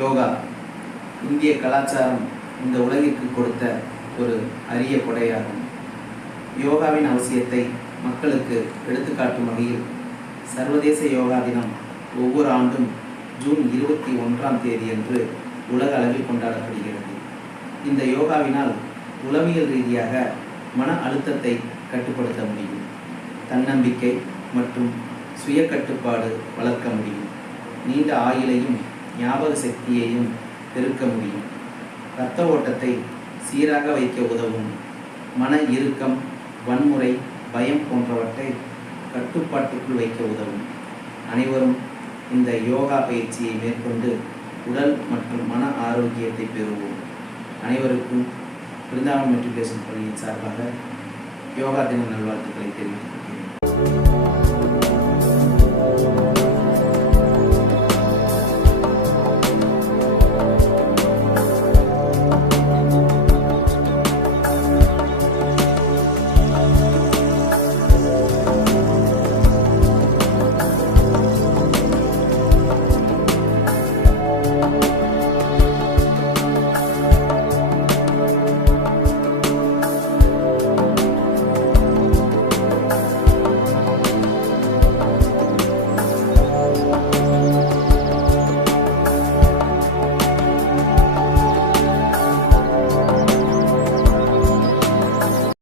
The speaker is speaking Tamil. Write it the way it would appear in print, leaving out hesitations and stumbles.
யோகா இந்திய கலாச்சாரம் இந்த உலகிற்கு கொடுத்த ஒரு அரிய கொடையாகும். யோகாவின் அவசியத்தை மக்களுக்கு எடுத்துக்காட்டும் வகையில் சர்வதேச யோகா தினம் ஒவ்வொரு ஆண்டும் ஜூன் 21ஆம் தேதியன்று உலக அளவில் கொண்டாடப்படுகிறது. இந்த யோகாவினால் உளவியல் ரீதியாக மன அழுத்தத்தை கட்டுப்படுத்த முடியும், தன்னம்பிக்கை மற்றும் சுய கட்டுப்பாடு வளர்க்க முடியும், நீண்ட ஆயுளையும் ஞாபக சக்தியையும் பெருக்க முடியும், இரத்த ஓட்டத்தை சீராக வைக்க உதவும், மன இறுக்கம், வன்முறை, பயம் போன்றவற்றை கட்டுப்பாட்டுக்குள் வைக்க உதவும். அனைவரும் இந்த யோகா பயிற்சியை மேற்கொண்டு உடல் மற்றும் மன ஆரோக்கியத்தை பெறுவோம். அனைவருக்கும் பிருந்தாவன் மெட்ரிகுலேஷன் பள்ளியின் சார்பாக யோகா தின நல்வாழ்த்துக்களை தெரிவித்துக் கொள்கிறேன்.